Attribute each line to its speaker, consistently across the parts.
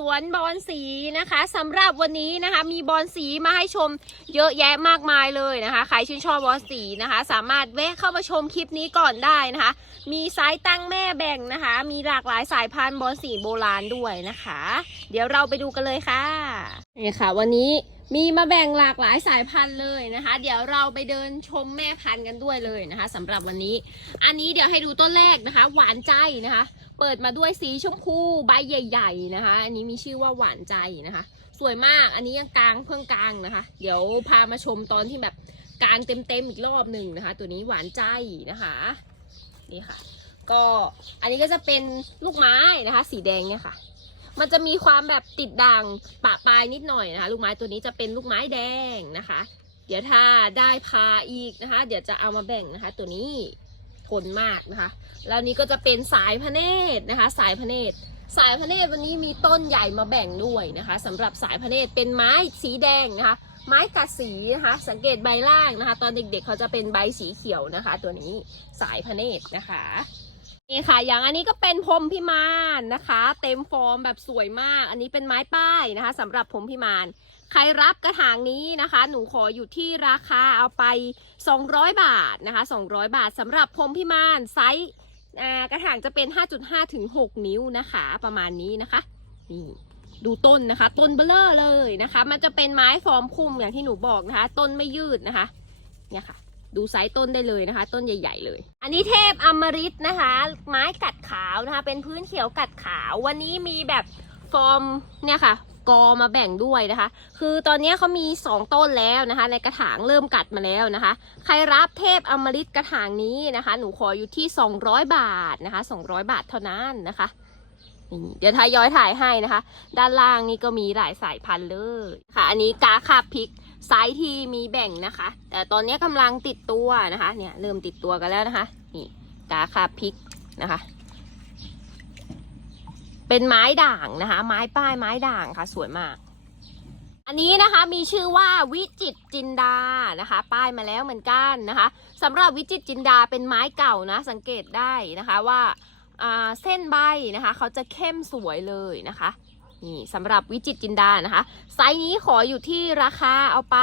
Speaker 1: สวนบอนสีนะคะสำหรับวันนี้นะคะ มีบอนสีมาให้ชมเยอะแยะมากมายเลยนะคะ ใครชื่นชอบบอนสีนะคะ สามารถแวะเข้ามาชมคลิปนี้ก่อนได้นะคะ มีไซส์ตั้งแม่แบ่งนะคะ มีหลากหลายสายพันธุ์บอนสีโบราณด้วยนะคะ เดี๋ยวเราไปดูกันเลยค่ะนี่ค่ะ วันนี้ มีมาแบ่งหลากหลายสายพันธุ์เลยนะคะ เดี๋ยวเราไปเดินชมแม่พันธุ์กันด้วยเลยนะคะสำหรับวันนี้ อันนี้เดี๋ยวให้ดูต้นแรกนะคะ หวานใจนะคะ เปิดมาด้วยสีชมพูใบใหญ่ ๆ นะคะ อันนี้มีชื่อว่าหวานใจนะคะ สวยมากอันนี้ยังกลางเพิ่งกลางนะคะ เดี๋ยวพามาชมตอนที่แบบกลางเต็มๆอีกรอบหนึ่งนะคะ ตัวนี้หวานใจนะคะนี่ค่ะ ก็อันนี้ก็จะเป็นลูกไม้นะคะ สีแดงเนี่ยค่ะ มันจะมีความแบบติดด่างปะปลายนิดหน่อยนะคะ ลูกไม้ตัวนี้จะเป็นลูกไม้แดงนะคะ เดี๋ยวถ้าได้พาอีกนะคะ เดี๋ยวจะเอามาแบ่งนะคะ ตัวนี้ทนมากนะคะ แล้วนี้ก็จะเป็นสายพะเนตรนะคะ สายพะเนตรสายพะเนตรวันนี้มีต้นใหญ่มาแบ่งด้วยนะคะสำหรับสายพะเนตรเป็นไม้สีแดงนะคะ ไม้กัดสีนะคะ สังเกตใบล่างนะคะ ตอนเด็กๆ เขาจะเป็นใบสีเขียวนะคะ ตัวนี้สายพะเนตรนะคะ นี่ค่ะ อย่างอันนี้ก็เป็นพรมพิมานนะคะ เต็มฟอร์มแบบสวยมาก อันนี้เป็นไม้ป้ายนะคะสำหรับพรมพิมาน ใครรับกระถางนี้นะคะ หนูขออยู่ที่ราคาเอาไป 200 บาทนะคะ 200 บาทสำหรับพรมพิมานไซส์กระถางจะเป็น 5.5 ถึง 6 นิ้วนะคะ ประมาณนี้นะคะนี่ดูต้นนะคะ ต้นเบลเลอร์เลยนะคะ มันจะเป็นไม้ฟอร์มคุมอย่างที่หนูบอกนะคะ ต้นไม่ยืดนะคะ เนี่ยค่ะ ดูไซส์ต้นได้เลยนะคะ ต้นใหญ่ ๆ เลย อันนี้เทพอมฤตนะคะ ไม้กัดขาวนะคะ เป็นพื้นเขียวกัดขาว วันนี้มีแบบฟอร์มเนี่ยค่ะกอมาแบ่งด้วยนะคะ คือตอนนี้เขามี 2 ต้นแล้วนะคะ ในกระถางเริ่มกัดมาแล้วนะคะ ใครรับเทพอมฤตกระถางนี้นะคะ หนูขออยู่ที่ 200 บาทนะคะ 200 บาทเท่านั้นนะคะเดี๋ยวทายอยถ่ายให้นะคะ ด้านล่างนี่ก็มีหลายสายพันธุ์เลยค่ะ อันนี้กาคาพริก ไซส์ทีมีแบ่งนะคะ แต่ตอนนี้กำลังติดตัวนะคะ เนี่ยเริ่มติดตัวกันแล้วนะคะ นี่กาคาพริกนะคะ เป็นไม้ด่างนะคะ ไม้ป้ายไม้ด่างค่ะ สวยมากอันนี้นะคะมีชื่อว่าวิจิตจินดานะคะ ป้ายมาแล้วเหมือนกันนะคะสำหรับวิจิตจินดาเป็นไม้เก่านะ สังเกตได้นะคะว่าเส้นใบนะคะ เขาจะเข้มสวยเลยนะคะ นี่สำหรับวิจิตจินดานะคะ ไซส์นี้ขออยู่ที่ราคาเอาไป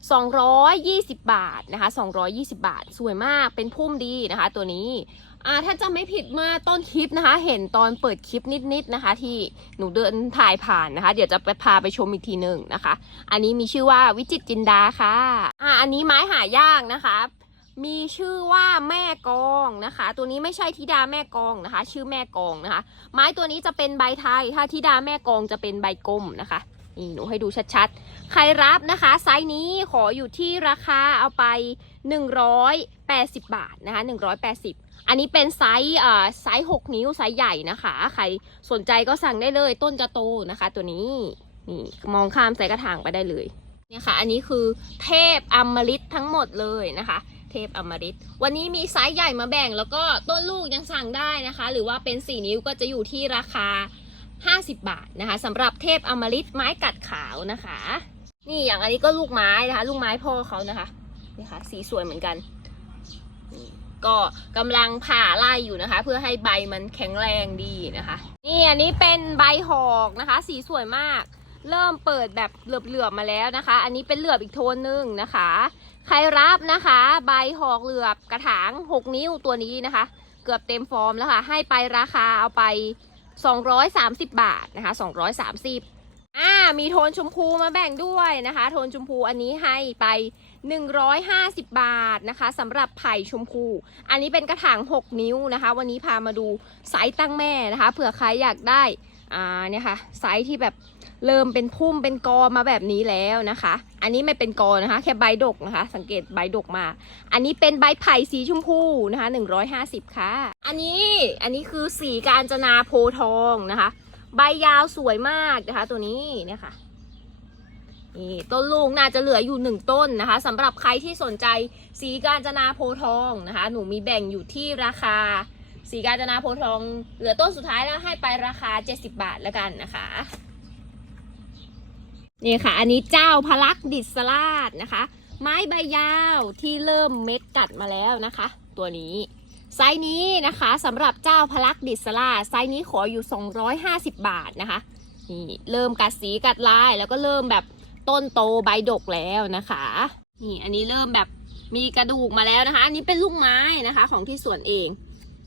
Speaker 1: 220 บาทนะคะ 220 บาท สวยมากเป็นพุ่มดีนะคะ ตัวนี้อ่าถ้าจำไม่ผิดเมื่อต้นคลิปนะคะ เห็นตอนเปิดคลิปนิดๆนะคะ ที่หนูเดินถ่ายผ่านนะคะ เดี๋ยวจะไปพาไปชมอีกทีหนึ่งนะคะ อันนี้มีชื่อว่าวิจิตจินดาค่ะอ่าอันนี้ไม้หายากนะคะ มีชื่อว่าแม่กองนะคะ ตัวนี้ไม่ใช่ธิดาแม่กองนะคะ ชื่อแม่กองนะคะ ไม้ตัวนี้จะเป็นใบไทย ถ้าธิดาแม่กองจะเป็นใบกลมนะคะ นี่หนูให้ดูชัดๆ ใครรับนะคะ ไซส์นี้ขออยู่ที่ราคาเอาไป 180 บาทนะคะ 180 อันนี้เป็นไซส์เอ่อไซส์ 6 นิ้วไซส์ใหญ่นะคะ ใครสนใจก็สั่งได้เลยต้นจะโตนะคะ ตัวนี้นี่มองข้ามใส่กระถางไปได้เลยเนี่ยค่ะ อันนี้คือเทพอมฤตทั้งหมดเลยนะคะ เทพอมฤตวันนี้มีไซส์ใหญ่มาแบ่งแล้วก็ต้นลูกยังสั่งได้นะคะ หรือว่าเป็น 4 นิ้วก็จะอยู่ที่ราคา 50 บาทนะคะสำหรับเทพอมฤตไม้กัดขาวนะคะ นี่อย่างอันนี้ก็ลูกไม้นะคะ ลูกไม้พ่อเขานะคะนี่ค่ะสีสวยเหมือนกันก็กำลังผ่าไล่อยู่นะคะ เพื่อให้ใบมันแข็งแรงดีนะคะ นี่อันนี้เป็นใบหอกนะคะ สีสวยมาก เริ่มเปิดแบบเหลือบๆมาแล้วนะคะ อันนี้เป็นเหลือบอีกโทนนึงนะคะ ใครรับนะคะ ใบหอกเหลือบกระถาง 6 นิ้วตัวนี้นะคะ เกือบเต็มฟอร์มแล้วค่ะ ให้ไปราคาเอาไป 230 บาทนะคะ 230อ่ามีโทนชมพูมาแบ่งด้วยนะคะ โทนชมพูอันนี้ให้ไป 150 บาทนะคะสำหรับไผ่ชมพู อันนี้เป็นกระถาง 6 นิ้วนะคะ วันนี้พามาดูไซส์ตั้งแม่นะคะเผื่อใครอยากได้อ่าเนี่ยค่ะไซส์ที่แบบ เริ่มเป็นพุ่มเป็นกอมาแบบนี้แล้วนะคะ อันนี้ไม่เป็นกอนะคะ แค่ใบดกนะคะ สังเกตใบดกมา อันนี้เป็นใบไผ่สีชมพูนะคะ150 ค่ะ อันนี้อันนี้คือสีกาญจนาโพทองนะคะ ใบยาวสวยมากนะคะ ตัวนี้เนี่ยค่ะนี่ต้นลูกน่าจะเหลืออยู่หนึ่งต้นนะคะสำหรับใครที่สนใจสีกาญจนาโพทองนะคะ หนูมีแบ่งอยู่ที่ราคาสีกาญจนาโพทอง เหลือต้นสุดท้ายแล้วให้ไปราคา 70 บาทแล้วกันนะคะ นี่ค่ะ อันนี้เจ้าพลักดิสลาดนะคะ ไม้ใบยาวที่เริ่มเม็ดกัดมาแล้วนะคะ ตัวนี้ไซส์นี้นะคะสำหรับเจ้าพลักดิสลาไซส์นี้ขออยู่ 250 บาทนะคะนี่เริ่มกัดสีกัดลายแล้วก็เริ่มแบบต้นโตใบดกแล้วนะคะนี่อันนี้เริ่มแบบมีกระดูกมาแล้วนะคะ อันนี้เป็นลูกไม้นะคะ ของที่สวนเอง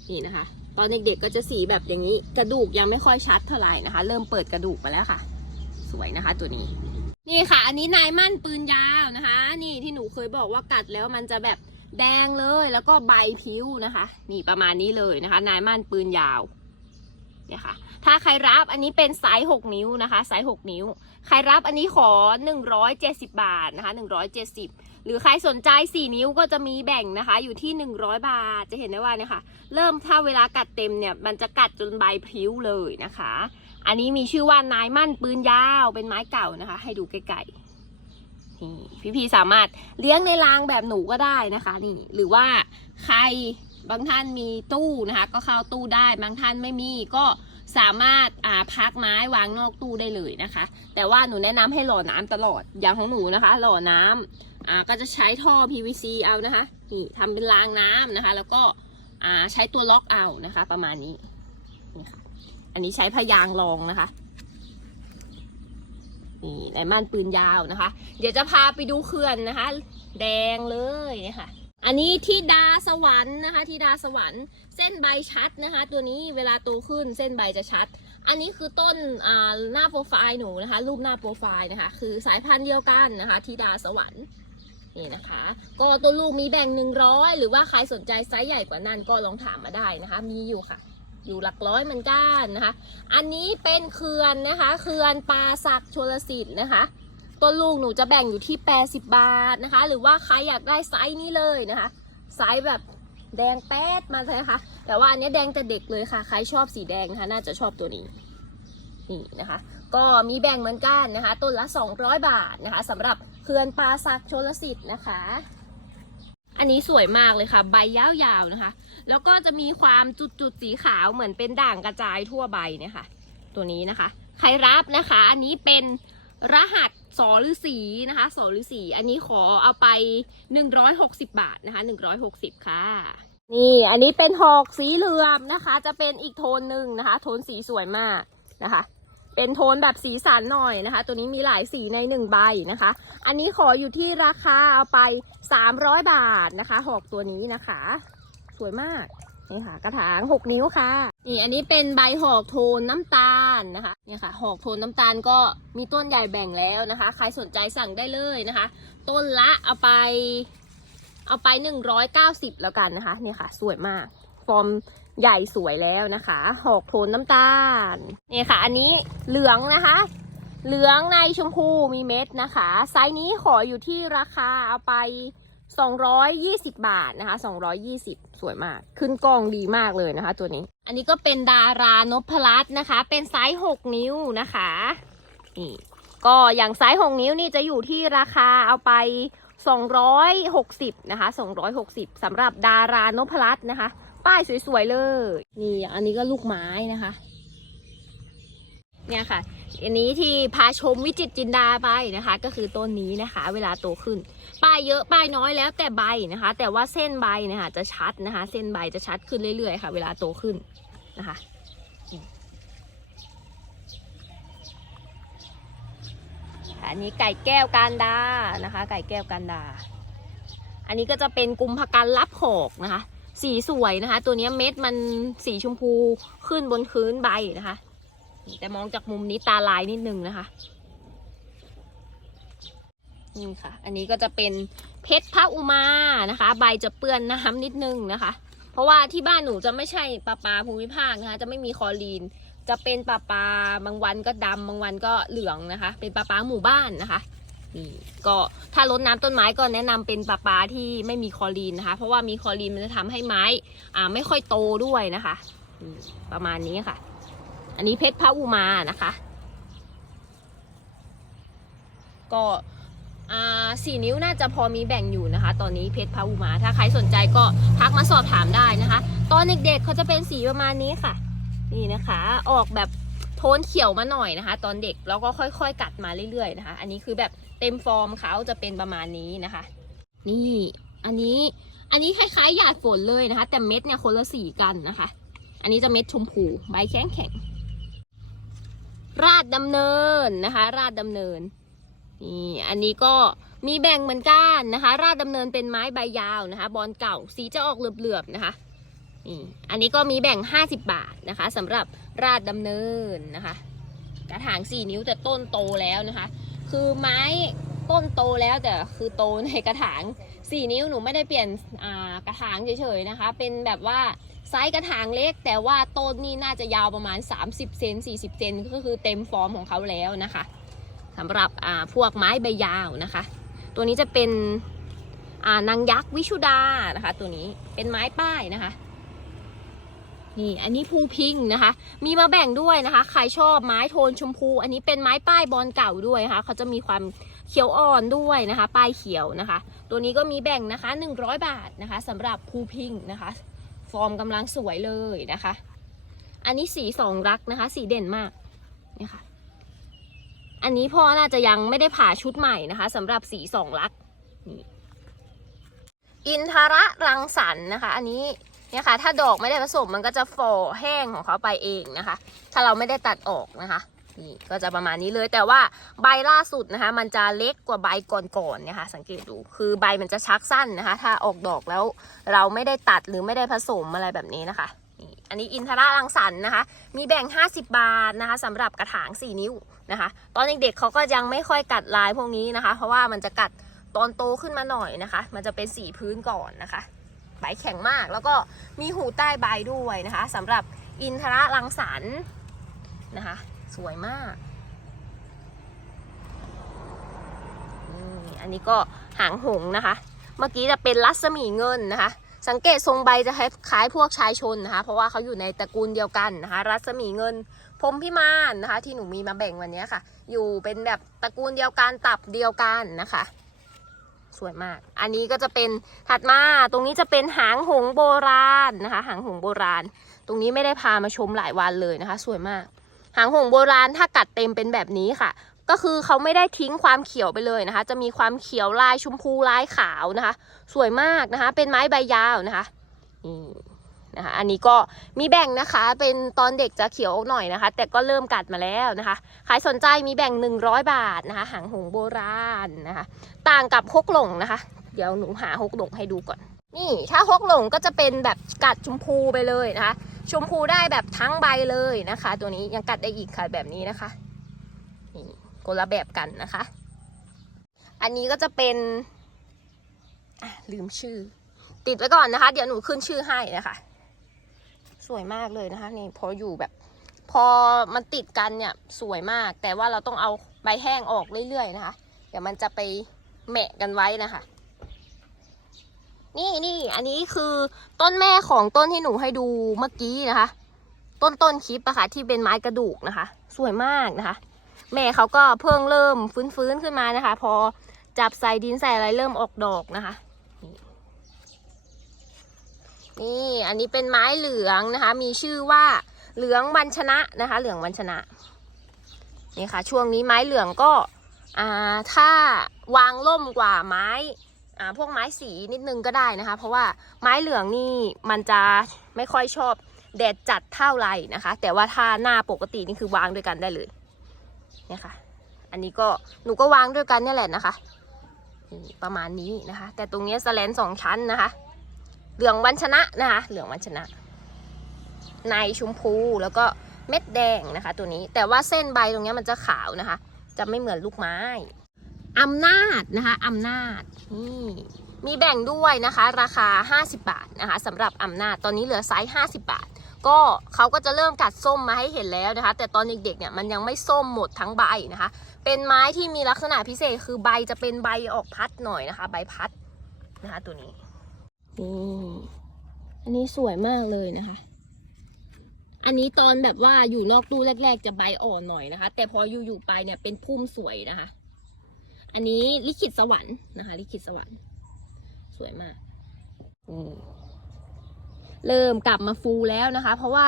Speaker 1: นี่นะคะ ตอนเด็กๆก็จะสีแบบอย่างนี้ กระดูกยังไม่ค่อยชัดเท่าไหร่นะคะ เริ่มเปิดกระดูกมาแล้วค่ะ สวยนะคะ ตัวนี้ นี่ค่ะ อันนี้นายมั่นปืนยาวนะคะ นี่ที่หนูเคยบอกว่ากัดแล้วมันจะแบบแดงเลยแล้วก็ใบผิวนะคะ นี่ประมาณนี้เลยนะคะ นายมั่นปืนยาวเนี่ยค่ะ ถ้าใครรับอันนี้เป็นไซส์6นิ้วนะคะไซส์6นิ้ว ใครรับอันนี้ขอ170บาทนะคะ170หรือใครสนใจ4นิ้วก็จะมีแบ่งนะคะ อยู่ที่100บาทจะเห็นได้ว่าเนี่ยค่ะ เริ่มถ้าเวลากัดเต็มเนี่ย มันจะกัดจนใบพิ้วเลยนะคะ อันนี้มีชื่อว่านายมั่นปืนยาวเป็นไม้เก่านะคะ ให้ดูใกล้ๆนี่พี่ๆสามารถเลี้ยงในรางแบบหนูก็ได้นะคะนี่หรือว่าใครบางท่านมีตู้นะคะ ก็เข้าตู้ได้บางท่านไม่มีก็สามารถอ่าพักไม้วางนอกตู้ได้เลยนะคะ แต่ว่าหนูแนะนำให้หล่อน้ำตลอดอย่างของหนูนะคะ หล่อน้ำอ่าก็จะใช้ท่อ PVC เอานะคะนี่ทำเป็นรางน้ำนะคะ แล้วก็อ่าใช้ตัวล็อกเอานะคะ ประมาณนี้นี่ค่ะ อันนี้ใช้พยางรองนะคะนี่ไดมันปืนยาวนะคะ เดี๋ยวจะพาไปดูเขื่อนนะคะ แดงเลยเนี่ยค่ะ อันนี้ที่ดาสวรรค์นะคะที่ดาสวรรค์เส้นใบชัดนะคะ ตัวนี้เวลาโตขึ้นเส้นใบจะชัด อันนี้คือต้นหน้าโปรไฟล์หนูนะคะ รูปหน้าโปรไฟล์นะคะ คือสายพันธุ์เดียวกันนะคะที่ดาสวรรค์นี่นะคะ ก็ตัวลูกมีแบ่งหนึ่งร้อยหรือว่าใครสนใจไซส์ใหญ่กว่านั้นก็ลองถามมาได้นะคะ มีอยู่ค่ะ อยู่หลักร้อยเหมือนกันนะคะ อันนี้เป็นเขื่อนนะคะเขื่อนปลาสักชลสิทธิ์นะคะต้นลูกหนูจะแบ่งอยู่ที่ 80 บาทนะคะ หรือว่าใครอยากได้ไซส์นี้เลยนะคะไซส์แบบแดงแป๊ดมาเลยนะคะ แต่ว่าอันนี้แดงแต่เด็กเลยค่ะ ใครชอบสีแดงนะคะน่าจะชอบตัวนี้นี่นะคะ ก็มีแบ่งเหมือนกันนะคะ ต้นละ 200 บาทนะคะสำหรับเขื่อนปลาสักชลสิทธิ์นะคะ อันนี้สวยมากเลยค่ะ ใบยาวๆนะคะ แล้วก็จะมีความจุดๆสีขาวเหมือนเป็นด่างกระจายทั่วใบเนี่ยค่ะ ตัวนี้นะคะ ใครรับนะคะ อันนี้เป็นรหัสสอฤาษีนะคะสอฤาษีอันนี้ขอเอาไป 160 บาทนะคะ 160 ค่ะ นี่อันนี้เป็นหอกสีเหลืองนะคะ จะเป็นอีกโทนหนึ่งนะคะ โทนสีสวยมากนะคะ เป็นโทนแบบสีสันหน่อยนะคะ ตัวนี้มีหลายสีในหนึ่งใบนะคะ อันนี้ขออยู่ที่ราคาเอาไป 300 บาทนะคะหอกตัวนี้นะคะ สวยมากนี่ค่ะ กระถาง 6 นิ้วค่ะ นี่อันนี้เป็นใบหอกโทนน้ำตาลนะคะเนี่ยค่ะ หอกโทนน้ำตาลก็มีต้นใหญ่แบ่งแล้วนะคะ ใครสนใจสั่งได้เลยนะคะ ต้นละเอาไปเอาไป 190 แล้วกันนะคะ เนี่ยค่ะ สวยมาก ฟอร์ม ใหญ่สวยแล้วนะคะหอกโทนน้ำตาลนี่ค่ะ อันนี้เหลืองนะคะ เหลืองในชมพูมีเม็ดนะคะ ไซส์นี้ขออยู่ที่ราคาเอาไป 220 บาทนะคะ 220 สวยมาก ขึ้นกล้องดีมากเลยนะคะ ตัวนี้ อันนี้ก็เป็นดารานพรัตน์นะคะ เป็นไซส์ 6 นิ้วนะคะนี่ก็อย่างไซส์ 6 นิ้วนี่จะอยู่ที่ราคาเอาไป 260 นะคะ 260สำหรับดารานพรัตน์นะคะ ป้ายสวยๆเลย นี่อันนี้ก็ลูกไม้นะคะ เนี่ยค่ะ อันนี้ที่พาชมวิจิตรจินดาไปนะคะ ก็คือต้นนี้นะคะ เวลาโตขึ้น ป้ายเยอะป้ายน้อยแล้วแต่ใบนะคะ แต่ว่าเส้นใบเนะคะจะชัดนะคะ เส้นใบจะชัดขึ้นเรื่อยๆค่ะ เวลาโตขึ้นนะคะอันนี้ไก่แก้วการดานะคะ ไก่แก้วการดา อันนี้ก็จะเป็นกุมภกันรับหอกนะคะ สีสวยนะคะ ตัวนี้เม็ดมันสีชมพูขึ้นบนพื้นใบนะคะ แต่มองจากมุมนี้ตาลายนิดนึงนะคะนี่ค่ะ อันนี้ก็จะเป็นเพชรพระอุมานะคะ ใบจะเปื้อนน้ำนิดนึงนะคะ เพราะว่าที่บ้านหนูจะไม่ใช่ปลาปลาภูมิภาคนะคะ จะไม่มีคอรีน จะเป็นปลาปลาบางวันก็ดำบางวันก็เหลืองนะคะ เป็นปลาปลาหมู่บ้านนะคะ นี่ก็ถ้ารดน้ำต้นไม้ก็แนะนำเป็นปลาปลาที่ไม่มีคลอรีนนะคะ เพราะว่ามีคลอรีนมันจะทำให้ไม้อ่าไม่ค่อยโตด้วยนะคะประมาณนี้ค่ะ อันนี้เพชรพระอุมานะคะ ก็สี่นิ้วน่าจะพอมีแบ่งอยู่นะคะ ตอนนี้เพชรพระอุมา ถ้าใครสนใจก็ทักมาสอบถามได้นะคะ ตอนเด็กๆเขาจะเป็นสีประมาณนี้ค่ะ นี่นะคะ ออกแบบ นเขียวมาหน่อยนะคะ ตอนเด็กแล้วก็ค่อยๆ กัดมาเรื่อยๆนะคะ อันนี้คือแบบเต็มฟอร์มเขาจะเป็นประมาณนี้นะคะ นี่อันนี้อันนี้คล้ายๆหยาดฝนเลยนะคะ แต่เม็ดเนี่ยคนละสีกันนะคะ อันนี้จะเม็ดชมพูใบแข็งแข็งราดดำเนินนะคะ ราดดำเนินนี่อันนี้ก็มีแบ่งเหมือนกันนะคะ ราดดำเนินเป็นไม้ใบยาวนะคะ บอลเก่าสีจะออกเหลือบๆนะคะนี่อันนี้ก็มีแบ่ง 50 บาทนะคะสำหรับ ราดดำเนินนะคะ กระถาง4นิ้วแต่ต้นโตแล้วนะคะ คือไม้ต้นโตแล้วแต่คือโตในกระถาง4นิ้วหนูไม่ได้เปลี่ยนกระถางเฉยๆนะคะ เป็นแบบว่าไซส์กระถางเล็ก แต่ว่าต้นนี่น่าจะยาวประมาณ 30เซน40เซนก็คือเต็มฟอร์มของเขาแล้วนะคะสำหรับพวกไม้ใบยาวนะคะ ตัวนี้จะเป็นนางยักษ์วิชุดานะคะ ตัวนี้เป็นไม้ป้ายนะคะ นี่อันนี้ภูพิงนะคะ มีมาแบ่งด้วยนะคะ ใครชอบไม้โทนชมพู อันนี้เป็นไม้ป้ายบอลเก่าด้วยนะคะเขาจะมีความเขียวอ่อนด้วยนะคะ ป้ายเขียวนะคะ ตัวนี้ก็มีแบ่งนะคะ 100 บาทนะคะสำหรับภูพิงนะคะ ฟอร์มกำลังสวยเลยนะคะ อันนี้สีสองรักนะคะ สีเด่นมากเนี่ยค่ะอันนี้พ่อน่าจะยังไม่ได้ผ่าชุดใหม่นะคะสำหรับสีสองรัก อินทระรังสรรค์นะคะ อันนี้ เนี่ยค่ะ ถ้าดอกไม่ได้ผสมมันก็จะฝ่อแห้งของเขาไปเองนะคะ ถ้าเราไม่ได้ตัดออกนะคะนี่ก็จะประมาณนี้เลยแต่ว่าใบล่าสุดนะคะ มันจะเล็กกว่าใบก่อนๆนี่ยค่ะสังเกตดูคือใบมันจะชักสั้นนะคะ ถ้าออกดอกแล้วเราไม่ได้ตัดหรือไม่ได้ผสมอะไรแบบนี้นะคะนี่อันนี้อินทรารังสรรค์นะคะ มีแบ่ง 50 บาทนะคะสำหรับกระถาง 4 นิ้วนะคะ ตอนเด็กๆเขาก็ยังไม่ค่อยกัดลายพวกนี้นะคะ เพราะว่ามันจะกัดตอนโตขึ้นมาหน่อยนะคะ มันจะเป็นสีพื้นก่อนนะคะ ใบแข็งมาก แล้วก็มีหูใต้ใบด้วยนะคะสำหรับอินทรารังสรรค์นะคะ สวยมากอันนี้ก็หางหงนะคะ เมื่อกี้จะเป็นรัศมีเงินนะคะ สังเกตทรงใบจะคล้ายพวกชายชนนะคะ เพราะว่าเขาอยู่ในตระกูลเดียวกันนะคะ รัศมีเงินพรมพิมานนะคะ ที่หนูมีมาแบ่งวันนี้ค่ะ อยู่เป็นแบบตระกูลเดียวกันตับเดียวกันนะคะ สวยมาก อันนี้ก็จะเป็นถัดมาตรงนี้จะเป็นหางหงโบราณนะคะ หางหงโบราณ ตรงนี้ไม่ได้พามาชมหลายวันเลยนะคะ สวยมาก หางหงโบราณถ้ากัดเต็มเป็นแบบนี้ค่ะ ก็คือเขาไม่ได้ทิ้งความเขียวไปเลยนะคะ จะมีความเขียวลายชมพูลายขาวนะคะ สวยมากนะคะ เป็นไม้ใบยาวนะคะนี่ นะคะ อันนี้ก็มีแบ่งนะคะ เป็นตอนเด็กจะเขียวหน่อยนะคะ แต่ก็เริ่มกัดมาแล้วนะคะใครสนใจมีแบ่ง 100 บาทนะคะ หางหงโบราณนะคะ ต่างกับฮกหลงนะคะ เดี๋ยวหนูหาฮกหลงให้ดูก่อน นี่ถ้าฮกหลงก็จะเป็นแบบกัดชมพูไปเลยนะคะ ชมพูได้แบบทั้งใบเลยนะคะ ตัวนี้ยังกัดได้อีกค่ะแบบนี้นะคะ นี่คนละแบบกันนะคะ อันนี้ก็จะเป็นอะลืมชื่อ ติดไว้ก่อนนะคะ เดี๋ยวหนูขึ้นชื่อให้นะคะ สวยมากเลยนะคะนี่พออยู่แบบ พอมันติดกันเนี่ยสวยมาก แต่ว่าเราต้องเอาใบแห้งออกเรื่อยๆนะคะ เดี๋ยวมันจะไปแหมะกันไว้นะคะ นี่นี่อันนี้คือต้นแม่ของต้นที่หนูให้ดูเมื่อกี้นะคะ ต้นต้นคลิปอะค่ะที่เป็นไม้กระดูกนะคะ สวยมากนะคะ แม่เขาก็เพิ่งเริ่มฟื้นๆขึ้นมานะคะ พอจับใส่ดินใส่อะไรเริ่มออกดอกนะคะ นี่อันนี้เป็นไม้เหลืองนะคะ มีชื่อว่าเหลืองวันชนะนะคะ เหลืองวันชนะนี่ค่ะ ช่วงนี้ไม้เหลืองก็อ่าถ้าวางล่มกว่าไม้อ่าพวกไม้สีนิดนึงก็ได้นะคะ เพราะว่าไม้เหลืองนี่มันจะไม่ค่อยชอบแดดจัดเท่าไหร่นะคะ แต่ว่าถ้าหน้าปกตินี่คือวางด้วยกันได้เลยเนี่ยค่ะ อันนี้ก็หนูก็วางด้วยกันเนี่ยแหละนะคะ ประมาณนี้นะคะ แต่ตรงนี้สแลนสองชั้นนะคะ เหลืองวันชนะนะคะ เหลืองวันชนะ ในชมพูแล้วก็เม็ดแดงนะคะ ตัวนี้ แต่ว่าเส้นใบตรงนี้มันจะขาวนะคะ จะไม่เหมือนลูกไม้อำนาจนะคะอำนาจนี่มีแบ่งด้วยนะคะ ราคา 50 บาทนะคะสำหรับอำนาจตอนนี้เหลือไซส์50 บาท ก็เขาก็จะเริ่มกัดส้มมาให้เห็นแล้วนะคะ แต่ตอนเด็กๆเนี่ยมันยังไม่ส้มหมดทั้งใบนะคะ เป็นไม้ที่มีลักษณะพิเศษคือใบจะเป็นใบออกพัดหน่อยนะคะ ใบพัดนะคะตัวนี้ นี่อันนี้สวยมากเลยนะคะ อันนี้ตอนแบบว่าอยู่นอกตู้แรก ๆ จะใบอ่อนหน่อยนะคะ แต่พออยู่ๆไปเนี่ยเป็นพุ่มสวยนะคะ อันนี้ลิขิตสวรรค์นะคะ ลิขิตสวรรค์ สวยมากอืมเริ่มกลับมาฟูแล้วนะคะ เพราะว่า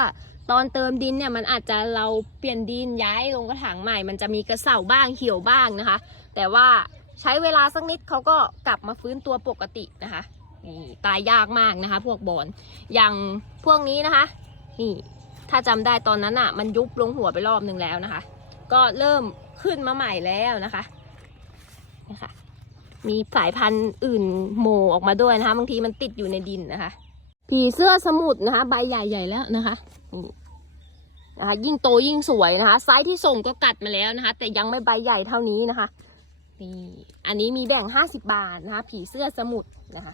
Speaker 1: ตอนเติมดินเนี่ยมันอาจจะเราเปลี่ยนดินย้ายลงกระถางใหม่ มันจะมีกระเสาบ้างเหี่ยวบ้างนะคะ แต่ว่าใช้เวลาสักนิดเขาก็กลับมาฟื้นตัวปกตินะคะ นี่ตายยากมากนะคะ พวกบอนอย่างพวกนี้นะคะ นี่ถ้าจำได้ตอนนั้นอะ มันยุบลงหัวไปรอบหนึ่งแล้วนะคะ ก็เริ่มขึ้นมาใหม่แล้วนะคะนี่ค่ะมีสายพันธุ์อื่นโหมออกมาด้วยนะคะ บางทีมันติดอยู่ในดินนะคะ ผีเสื้อสมุทรนะคะ ใบใหญ่ๆแล้วนะคะนี่นะคะ ยิ่งโตยิ่งสวยนะคะ ไซส์ที่ส่งก็กัดมาแล้วนะคะ แต่ยังไม่ใบใหญ่เท่านี้นะคะนี่อันนี้มีแบ่งห้าสิบาทนะคะ ผีเสื้อสมุทรนะคะ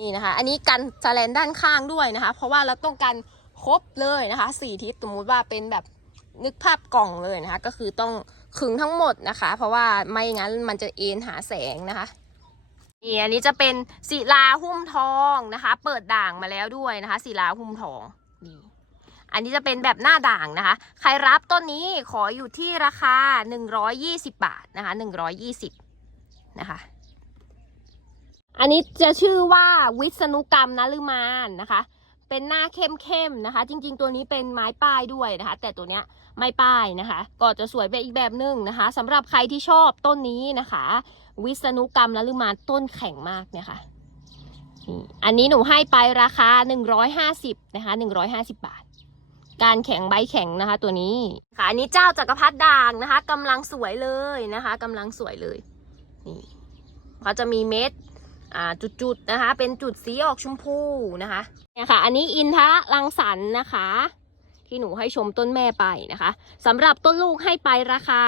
Speaker 1: นี่นะคะ อันนี้กันสแลนด้านข้างด้วยนะคะ เพราะว่าเราต้องการครบเลยนะคะสี่ทิศสมมุติว่าเป็นแบบนึกภาพกล่องเลยนะคะ ก็คือต้องขึงทั้งหมดนะคะ เพราะว่าไม่งั้นมันจะเอ็นหาแสงนะคะนี่อันนี้จะเป็นศิลาหุ้มทองนะคะ เปิดด่างมาแล้วด้วยนะคะศิลาหุ้มทองนี่อันนี้จะเป็นแบบหน้าด่างนะคะ ใครรับต้นนี้ขออยู่ที่ราคา 120 บาทนะคะ 120นะคะ อันนี้จะชื่อว่าวิษณุกรรมนฤมานนะคะ เป็นหน้าเข้มๆนะคะ จริง ๆ ตัวนี้เป็นไม้ป้ายด้วยนะคะ แต่ตัวเนี้ยไม่ป้ายนะคะ ก็จะสวยไปอีกแบบหนึ่งนะคะสำหรับใครที่ชอบต้นนี้นะคะ วิษณุกรรมนฤมานต้นแข็งมากเนี่ยค่ะอันนี้หนูให้ไปราคา 150นะคะ150 บาท การแข็งใบแข็งนะคะ ตัวนี้ค่ะ อันนี้เจ้าจักรพรรดิด่างนะคะกำลังสวยเลยนะคะกำลังสวยเลยนี่เขาจะมีเม็ด จุดๆนะคะ เป็นจุดสีออกชมพูนะคะเนี่ยค่ะ อันนี้อินทะรังสรรค์นะคะ ที่หนูให้ชมต้นแม่ไปนะคะสำหรับต้นลูกให้ไปราคา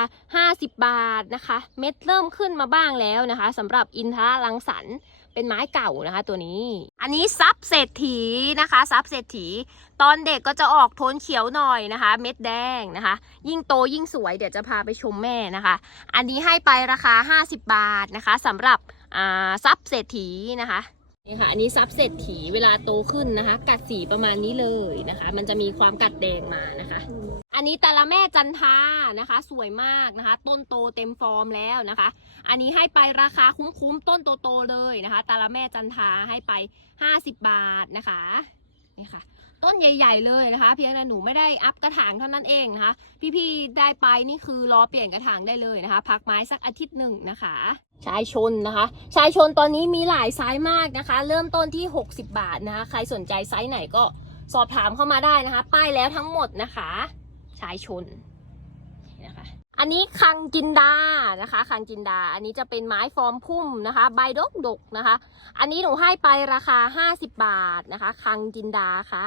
Speaker 1: 50 บาทนะคะ เม็ดเริ่มขึ้นมาบ้างแล้วนะคะสำหรับอินทะรังสรรเป็นไม้เก่านะคะ ตัวนี้ อันนี้ซับเศรษฐีนะคะซับเศรษฐี ตอนเด็กก็จะออกโทนเขียวหน่อยนะคะ เม็ดแดงนะคะ ยิ่งโตยิ่งสวยเดี๋ยวจะพาไปชมแม่นะคะ อันนี้ให้ไปราคา 50 บาทนะคะสำหรับ อ่าซับเศรษฐีนะคะนี่ค่ะอันนี้ซับเศรษฐีเวลาโตขึ้นนะคะ กัดสีประมาณนี้เลยนะคะ มันจะมีความกัดแดงมานะคะ อันนี้ต่ละแม่จันทานะคะ สวยมากนะคะ ต้นโตเต็มฟอร์มแล้วนะคะ อันนี้ให้ไปราคาคุ้มๆต้นโตๆเลยนะคะต่ละแม่จันทาให้ไป 50 บาทนะคะนี่ค่ะ ต้นใหญ่ ๆ เลยนะคะ เพียงแต่หนูไม่ได้อัพกระถางเท่านั้นเองนะคะ พี่ๆได้ไปนี่คือรอเปลี่ยนกระถางได้เลยนะคะ พักไม้สักอาทิตย์หนึ่งนะคะ ชายชนนะคะ ชายชนตอนนี้มีหลายไซส์มากนะคะ เริ่มต้นที่ 60 บาทนะคะ ใครสนใจไซส์ไหนก็สอบถามเข้ามาได้นะคะ ป้ายแล้วทั้งหมดนะคะ ชายชนนะคะ อันนี้คังจินดานะคะ คังจินดา อันนี้จะเป็นไม้ฟอร์มพุ่มนะคะ ใบดกดกนะคะ อันนี้หนูให้ไปราคา 50 บาทนะคะ คังจินดาค่ะ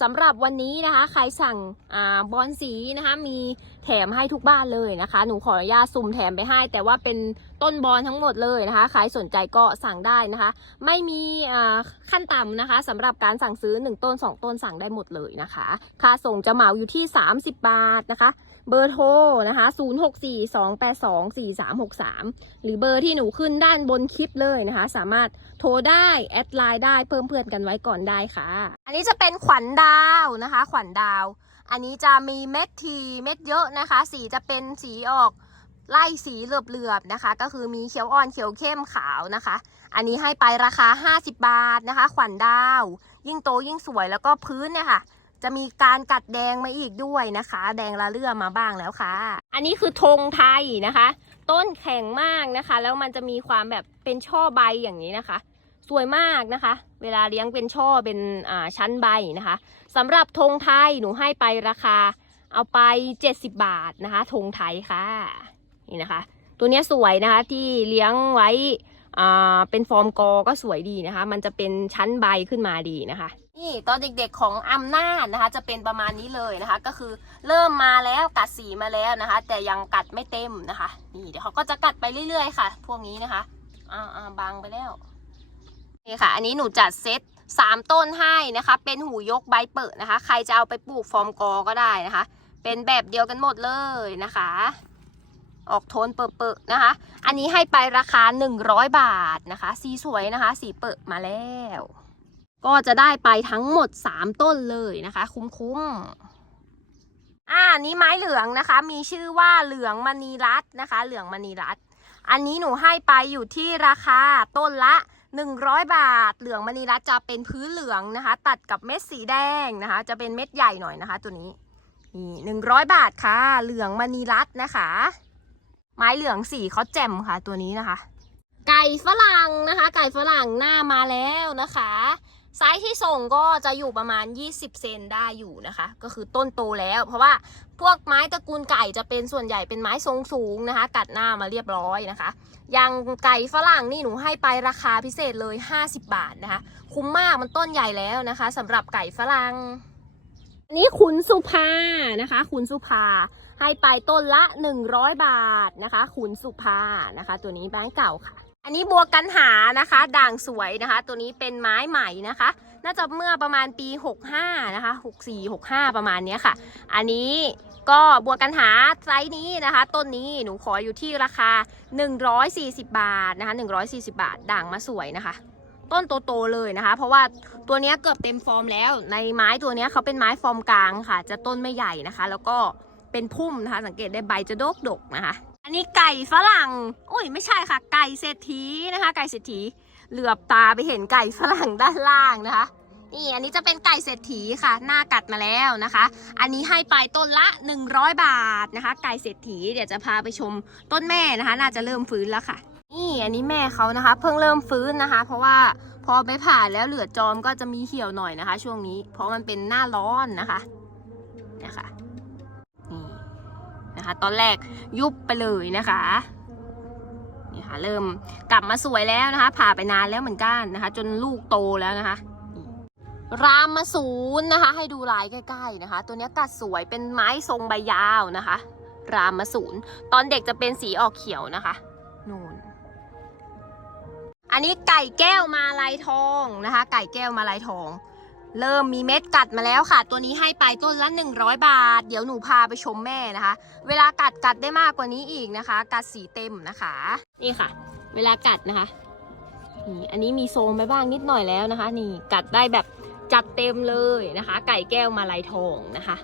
Speaker 1: สำหรับวันนี้นะคะ ใครสั่งอ่าบอลสีนะคะ มี แถมให้ทุกบ้านเลยนะคะ หนูขออนุญาตสุ่มแถมไปให้ แต่ว่าเป็นต้นบอลทั้งหมดเลยนะคะ ใครสนใจก็สั่งได้นะคะ ไม่มีอ่าขั้นต่ำนะคะสำหรับการสั่งซื้อ 1 ต้น 2 ต้นสั่งได้หมดเลยนะคะ ค่าส่งจะเหมาอยู่ที่ 30 บาทนะคะ เบอร์โทรนะคะ 0642824363 หรือเบอร์ที่หนูขึ้นด้านบนคลิปเลยนะคะ สามารถโทรได้แอดไลน์ได้เพิ่มเพื่อนกันไว้ก่อนได้ค่ะ อันนี้จะเป็นขวัญดาวนะคะ ขวัญดาว อันนี้จะมีเม็ดทีเม็ดเยอะนะคะ สีจะเป็นสีออกไล่สีเหลือบๆนะคะ ก็คือมีเขียวอ่อนเขียวเข้มขาวนะคะ อันนี้ให้ไปราคา 50 บาทนะคะ ขวัญดาว ยิ่งโตยิ่งสวยแล้วก็พื้นเนี่ยค่ะ จะมีการกัดแดงมาอีกด้วยนะคะ แดงละเลื่อมาบ้างแล้วค่ะ อันนี้คือธงไทยนะคะ ต้นแข็งมากนะคะ แล้วมันจะมีความแบบเป็นช่อใบอย่างนี้นะคะ สวยมากนะคะ เวลาเลี้ยงเป็นช่อเป็นอ่าชั้นใบนะคะ สำหรับธงไทยหนูให้ไปราคา เอาไป 70 บาทนะคะธงไทยค่ะนี่นะคะ ตัวนี้สวยนะคะที่เลี้ยงไว้อ่าเป็นฟอร์มกอก็สวยดีนะคะ มันจะเป็นชั้นใบขึ้นมาดีนะคะ นี่ตอนเด็กๆของอำนาจนะคะ จะเป็นประมาณนี้เลยนะคะ ก็คือเริ่มมาแล้วกัดสีมาแล้วนะคะ แต่ยังกัดไม่เต็มนะคะ นี่เดี๋ยวเขาก็จะกัดไปเรื่อยๆค่ะ พวกนี้นะคะอ่าอ่าบางไปแล้วนี่ค่ะ อันนี้หนูจัดเซต สามต้นให้นะคะ เป็นหูยกใบเปิดนะคะ ใครจะเอาไปปลูกฟอร์มกอก็ได้นะคะ เป็นแบบเดียวกันหมดเลยนะคะ ออกโทนเปิดๆนะคะ อันนี้ให้ไปราคา 100 บาทนะคะ สีสวยนะคะ สีเปิดมาแล้ว ก็จะได้ไปทั้งหมด 3 ต้นเลยนะคะ คุ้มๆอ่านี้ไม้เหลืองนะคะ มีชื่อว่าเหลืองมณีรัตน์นะคะ เหลืองมณีรัตน์อันนี้หนูให้ไปอยู่ที่ราคาต้นละ 100 บาท เหลืองมณีรัตจะเป็นพื้นเหลืองนะคะ ตัดกับเม็ดสีแดงนะคะ จะเป็นเม็ดใหญ่หน่อยนะคะ ตัวนี้นี่หนึ่งร้อยบาทค่ะ เหลืองมณีรัตน์นะคะ ไม้เหลืองสีเขาแจ่มค่ะตัวนี้นะคะ ไก่ฝรั่งนะคะ ไก่ฝรั่งหน้ามาแล้วนะคะ ไซส์ที่ส่งก็จะอยู่ประมาณ 20 เซนได้อยู่นะคะ ก็คือต้นโตแล้ว เพราะว่าพวกไม้ตระกูลไก่จะเป็นส่วนใหญ่เป็นไม้ทรงสูงนะคะกัดหน้ามาเรียบร้อยนะคะอย่างไก่ฝรั่งนี่หนูให้ไปราคาพิเศษเลย 50 บาทนะคะ คุ้มมากมันต้นใหญ่แล้วนะคะสำหรับไก่ฝรั่งอันนี้ขุนสุภานะคะขุนสุภาให้ไปต้นละ 100 บาทนะคะขุนสุภานะคะ ตัวนี้ไม้เก่าค่ะ อันนี้บัวกันหานะคะ ด่างสวยนะคะ ตัวนี้เป็นไม้ใหม่นะคะ น่าจะเมื่อประมาณปี 65 นะคะ 64 65 ประมาณนี้ค่ะ อันนี้ก็บัวกันหาไซส์นี้นะคะ ต้นนี้หนูขออยู่ที่ราคา 140 บาทนะคะ 140 บาท ด่างมาสวยนะคะ ต้นโตๆเลยนะคะ เพราะว่าตัวนี้เกือบเต็มฟอร์มแล้ว ในไม้ตัวนี้เขาเป็นไม้ฟอร์มกลางค่ะ จะต้นไม่ใหญ่นะคะ แล้วก็เป็นพุ่มนะคะ สังเกตได้ใบจะโดกๆนะคะ อันนี้ไก่ฝรั่งโอ้ยไม่ใช่ค่ะ ไก่เศรษฐีนะคะ ไก่เศรษฐี เหลือบตาไปเห็นไก่ฝรั่งด้านล่างนะคะ นี่อันนี้จะเป็นไก่เศรษฐีค่ะ หน้ากัดมาแล้วนะคะ อันนี้ให้ไปต้นละ 100 บาทนะคะ ไก่เศรษฐีเดี๋ยวจะพาไปชมต้นแม่นะคะ น่าจะเริ่มฟื้นแล้วค่ะ นี่อันนี้แม่เขานะคะ เพิ่งเริ่มฟื้นนะคะ เพราะว่าพอไปผ่าแล้วเหลือจอมก็จะมีเหี่ยวหน่อยนะคะ ช่วงนี้ เพราะมันเป็นหน้าร้อนนะคะนะคะ นะคะ ตอนแรกยุบไปเลยนะคะนี่ค่ะเริ่มกลับมาสวยแล้วนะคะ ผ่าไปนานแล้วเหมือนกันนะคะ จนลูกโตแล้วนะคะรามมาสูนนะคะ ให้ดูลายใกล้ๆนะคะ ตัวนี้กัดสวยเป็นไม้ทรงใบยาวนะคะ รามมาสูนตอนเด็กจะเป็นสีออกเขียวนะคะนูนอันนี้ไก่แก้วมาลายทองนะคะ ไก่แก้วมาลายทอง เริ่มมีเม็ดกัดมาแล้วค่ะ ตัวนี้ให้ไปต้นละ 100 บาท เดี๋ยวหนูพาไปชมแม่นะคะ เวลากัดกัดได้มากกว่านี้อีกนะคะ กัดสีเต็มนะคะ นี่ค่ะ เวลากัดนะคะนี่อันนี้มีโซมไปบ้างนิดหน่อยแล้วนะคะ นี่กัดได้แบบจัดเต็มเลยนะคะ ไก่แก้วมาลายทองนะคะ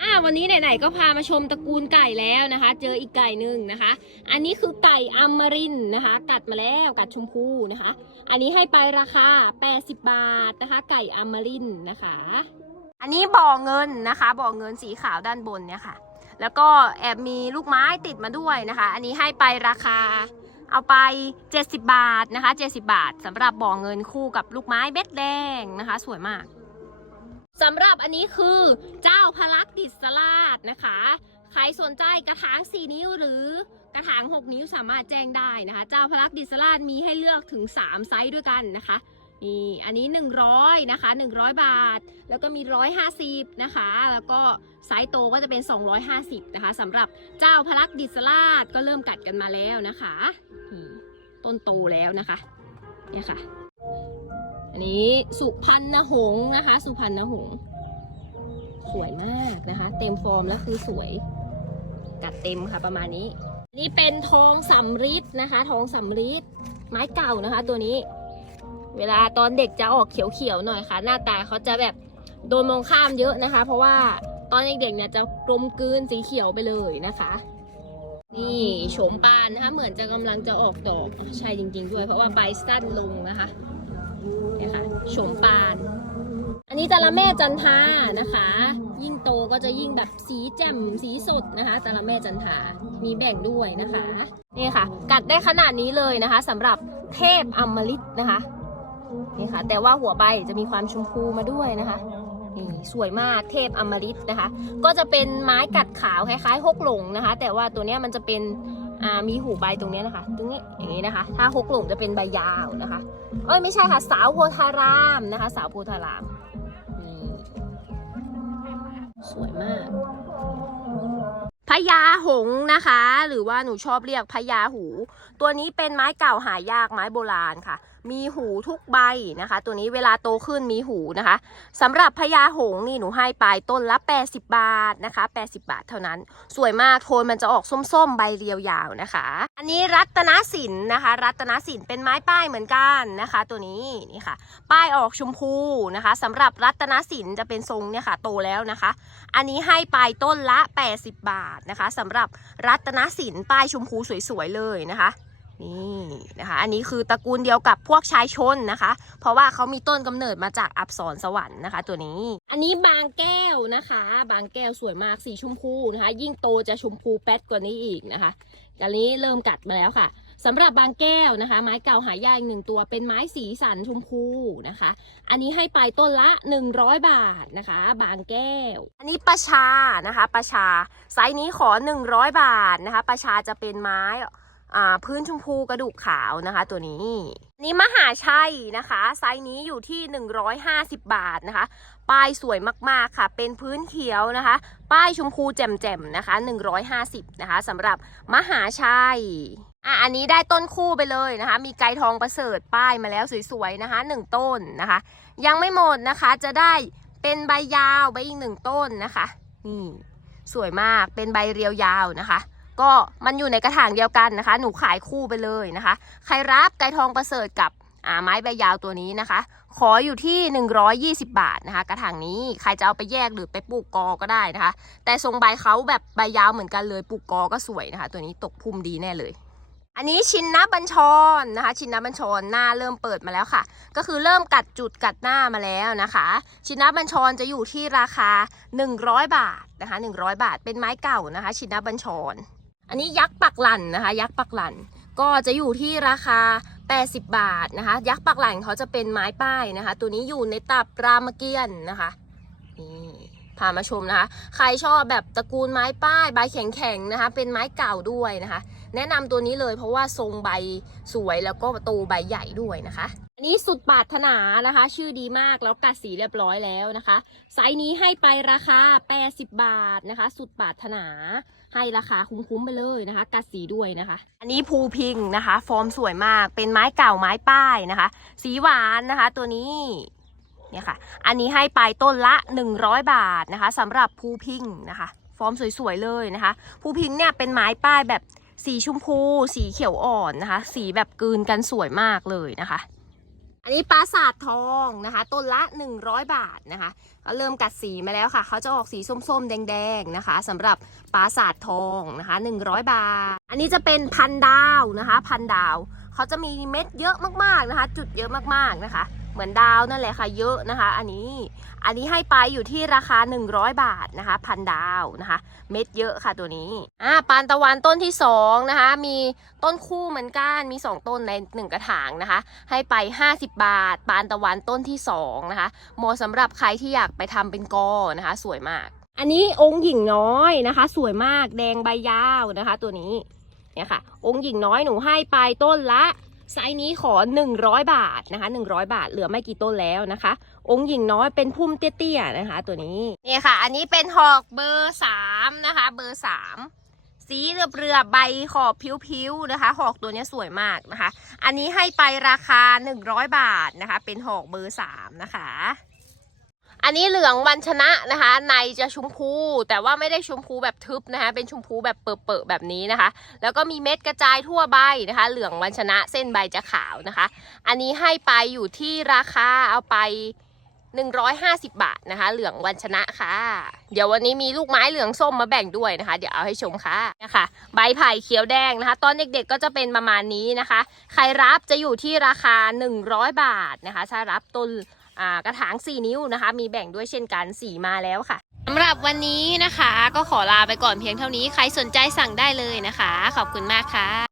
Speaker 1: อ่าวันนี้ไหนๆก็พามาชมตระกูลไก่แล้วนะคะ เจออีกไก่หนึ่งนะคะ อันนี้คือไก่อมรินนะคะ กัดมาแล้วกัดชมพูนะคะ อันนี้ให้ไปราคา 80 บาทนะคะ ไก่อมรินนะคะ อันนี้บ่อเงินนะคะบ่อเงินสีขาวด้านบนเนี่ยค่ะ แล้วก็แอบมีลูกไม้ติดมาด้วยนะคะ อันนี้ให้ไปราคาเอาไป 70 บาทนะคะ 70 บาทสำหรับบ่อเงินคู่กับลูกไม้เบ็ดแดงนะคะ สวยมาก สำหรับอันนี้คือเจ้าพลักดิสลาดนะคะ ใครสนใจกระถาง 4 นิ้วหรือกระถาง 6 นิ้วสามารถแจ้งได้นะคะ เจ้าพลักดิสลาดมีให้เลือกถึง 3 ไซส์ด้วยกันนะคะนี่อันนี้ 100นะคะ100 บาท แล้วก็มี 150นะคะ แล้วก็ไซส์โตก็จะเป็น 250นะคะสำหรับเจ้าพลักดิสลาดก็เริ่มกัดกันมาแล้วนะคะต้นโตแล้วนะคะเนี่ยค่ะ อันนี้สุพรรณหงส์นะคะ สุพรรณหงส์สวยมากนะคะ เต็มฟอร์มแล้วคือสวย กัดเต็มค่ะประมาณนี้นนี้เป็นทองสำริดนะคะ ทองสำริดไม้เก่านะคะ ตัวนี้ เวลาตอนเด็กจะออกเขียวๆหน่อยค่ะ หน้าตาเขาจะแบบโดนมองข้ามเยอะนะคะ เพราะว่าตอนเด็กๆเนี่ยจะกลมกลืนสีเขียวไปเลยนะคะ นี่โฉมปานนะคะ เหมือนจะกำลังจะออกดอกใช่จริง ๆ ด้วย เพราะว่าใบสั้นลงนะคะ นี่ยค่ะโฉมปาน อันนี้จระแม่จันทานะคะ ยิ่งโตก็จะยิ่งแบบสีแจ่มสีสดนะคะจระแม่จันทามีแบ่งด้วยนะคะนี่ค่ะ กัดได้ขนาดนี้เลยนะคะสำหรับเทพอมฤตนะคะนี่ค่ะ แต่ว่าหัวใบจะมีความชมพูมาด้วยนะคะนี่สวยมากเทพอมฤตนะคะ ก็จะเป็นไม้กัดขาวคล้ายๆฮกหลงนะคะ แต่ว่าตัวนี้มันจะเป็น มีหูใบตรงนี้นะคะ ตรงนี้อย่างนี้นะคะ ถ้าฮกหลงจะเป็นใบยาวนะคะเอ้ยไม่ใช่ค่ะ สาวโพธารามนะคะ สาวโพธารามนี่สวยมากพญาหงนะคะ หรือว่าหนูชอบเรียกพญาหู ตัวนี้เป็นไม้เก่าหายากไม้โบราณค่ะ มีหูทุกใบนะคะ ตัวนี้เวลาโตขึ้นมีหูนะคะสำหรับพญาหงนี่หนูให้ไปต้นละ 80 บาทนะคะ 80 บาทเท่านั้น สวยมากโทนมันจะออกส้มๆ ใบเรียวยาวนะคะ อันนี้รัตนสินนะคะ รัตนสินเป็นไม้ป้ายเหมือนกันนะคะ ตัวนี้นี่ค่ะ ป้ายออกชมพูนะคะสำหรับรัตนสินจะเป็นทรงเนี่ยค่ะโตแล้วนะคะ อันนี้ให้ไปต้นละ 80 บาทนะคะสำหรับรัตนสินป้ายชมพูสวยๆเลยนะคะ นี่นะคะอันนี้คือตระกูลเดียวกับพวกชายชนนะคะ เพราะว่าเขามีต้นกำเนิดมาจากอับสรสวรรค์นะคะ ตัวนี้ อันนี้บางแก้วนะคะ บางแก้วสวยมากสีชมพูนะคะ ยิ่งโตจะชมพูแป๊ดกว่านี้อีกนะคะอันนี้เริ่มกัดมาแล้วค่ะสำหรับบางแก้วนะคะ ไม้เก่าหายากอีกหนึ่งตัวเป็นไม้สีสันชมพูนะคะ อันนี้ให้ไปต้นละ 100 บาทนะคะ บางแก้ว อันนี้ประชานะคะ ประชาไซส์นี้ขอ 100 บาทนะคะ ประชาจะเป็นไม้อ่า พื้นชมพูกระดูกขาวนะคะ ตัวนี้นนี้มหาชัยนะคะ ไซส์นี้อยู่ที่ 150 บาทนะคะ ป้ายสวยมากๆค่ะ เป็นพื้นเขียวนะคะ ป้ายชมพูแจ่มๆนะคะ 150 นะคะสำหรับมหาชัยอะอันนี้ได้ต้นคู่ไปเลยนะคะ มีไกรทองประเสริฐป้ายมาแล้วสวยๆนะคะหนึ่งต้นนะคะ ยังไม่หมดนะคะจะได้เป็นใบยาวใบอีกหนึ่งต้นนะคะ นี่สวยมากเป็นใบเรียวยาวนะคะ ก็มันอยู่ในกระถางเดียวกันนะคะ หนูขายคู่ไปเลยนะคะ ใครรับไกทองประเสริฐกับอ่าไม้ใบยาวตัวนี้นะคะ ขออยู่ที่ 120 บาทนะคะ กระถางนี้ใครจะเอาไปแยกหรือไปปลูกกอก็ได้นะคะ แต่ทรงใบเขาแบบใบยาวเหมือนกันเลยปลูกกอก็สวยนะคะ ตัวนี้ตกพุ่มดีแน่เลย อันนี้ชินนะบัญชรนะคะ ชินนะบัญชรหน้าเริ่มเปิดมาแล้วค่ะ ก็คือเริ่มกัดจุดกัดหน้ามาแล้วนะคะ ชินนะบัญชรจะอยู่ที่ราคา 100 บาทนะคะ 100 บาทเป็นไม้เก่านะคะ ชินนะบัญชร อันนี้ยักษ์ปักหลันนะคะ ยักษ์ปักหลันก็จะอยู่ที่ราคา 80 บาทนะคะ ยักษ์ปักหลันเขาจะเป็นไม้ป้ายนะคะ ตัวนี้อยู่ในตับรามเกียรตินะคะนี่พามาชมนะคะ ใครชอบแบบตระกูลไม้ป้ายใบแข็งๆนะคะ เป็นไม้เก่าด้วยนะคะ แนะนำตัวนี้เลยเพราะว่าทรงใบสวยแล้วก็โตใบใหญ่ด้วยนะคะ อันนี้สุดปาถนานะคะ ชื่อดีมากแล้วกัดสีเรียบร้อยแล้วนะคะ ไซส์นี้ให้ไปราคา 80 บาทนะคะ สุดปาถนา ให้ราคาคุ้มๆไปเลยนะคะ กัดสีด้วยนะคะ อันนี้ภูพิงนะคะ ฟอร์มสวยมากเป็นไม้เก่าไม้ป้ายนะคะ สีหวานนะคะ ตัวนี้เนี่ยค่ะ อันนี้ให้ไปต้นละ 100 บาทนะคะสำหรับภูพิงนะคะ ฟอร์มสวยๆเลยนะคะ ภูพิงเนี่ยเป็นไม้ป้ายแบบสีชมพู สีเขียวอ่อนนะคะ สีแบบกืนกันสวยมากเลยนะคะ อันนี้ปราสาททองนะคะ ต้นละ 100 บาทนะคะก็เริ่มกัดสีมาแล้วค่ะ เขาจะออกสีส้มๆ แดงๆนะคะสำหรับปราสาททองนะคะ 100 บาท อันนี้จะเป็นพันดาวนะคะ พันดาว เขาจะมีเม็ดเยอะมากๆนะคะ จุดเยอะมากๆนะคะ เหมือนดาวนั่นแหละค่ะเยอะนะคะ อันนี้อันนี้ให้ไปอยู่ที่ราคา 100 บาทนะคะพันดาวนะคะ เม็ดเยอะค่ะตัวนี้อ่าปานตะวันต้นที่สองนะคะมีต้นคู่เหมือนกันมี 2 ต้นใน 1 กระถางนะคะ ให้ไป 50 บาท ปานตะวันต้นที่2นะคะเหมาะสำหรับใครที่อยากไปทำเป็นกอนะคะ สวยมาก อันนี้องค์หญิงน้อยนะคะ สวยมากแดงใบยาวนะคะ ตัวนี้เนี่ยค่ะ องค์หญิงน้อยหนูให้ไปต้นละ ไซส์นี้ขอ 100 บาทนะคะ 100 บาทเหลือไม่กี่ต้นแล้วนะคะ องค์หญิงน้อยเป็นพุ่มเตี้ยๆนะคะ ตัวนี้นี่ค่ะ อันนี้เป็นหอกเบอร์สามนะคะ เบอร์สามสีเรือเรือใบขอบผิวๆนะคะ หอกตัวนี้สวยมากนะคะ อันนี้ให้ไปราคา 100 บาทนะคะ เป็นหอกเบอร์สามนะคะ อันนี้เหลืองวันชนะนะคะ ในจะชมพู แต่ว่าไม่ได้ชมพูแบบทึบนะคะ เป็นชมพูแบบเปิดๆแบบนี้นะคะ แล้วก็มีเม็ดกระจายทั่วใบนะคะ เหลืองวันชนะเส้นใบจะขาวนะคะ อันนี้ให้ไปอยู่ที่ราคาเอาไป 150 บาทนะคะ เหลืองวันชนะค่ะ เดี๋ยววันนี้มีลูกไม้เหลืองส้มมาแบ่งด้วยนะคะ เดี๋ยวเอาให้ชมค่ะนะคะ ใบไผ่เขียวแดงนะคะ ตอนเด็กๆก็จะเป็นประมาณนี้นะคะ ใครรับจะอยู่ที่ราคา 100 บาทนะคะ ถ้ารับต้น กระถาง 4 นิ้วนะคะ มีแบ่งด้วยเช่นกันสีมาแล้วค่ะสำหรับวันนี้นะคะ ก็ขอลาไปก่อนเพียงเท่านี้ใครสนใจสั่งได้เลยนะคะ ขอบคุณมากค่ะ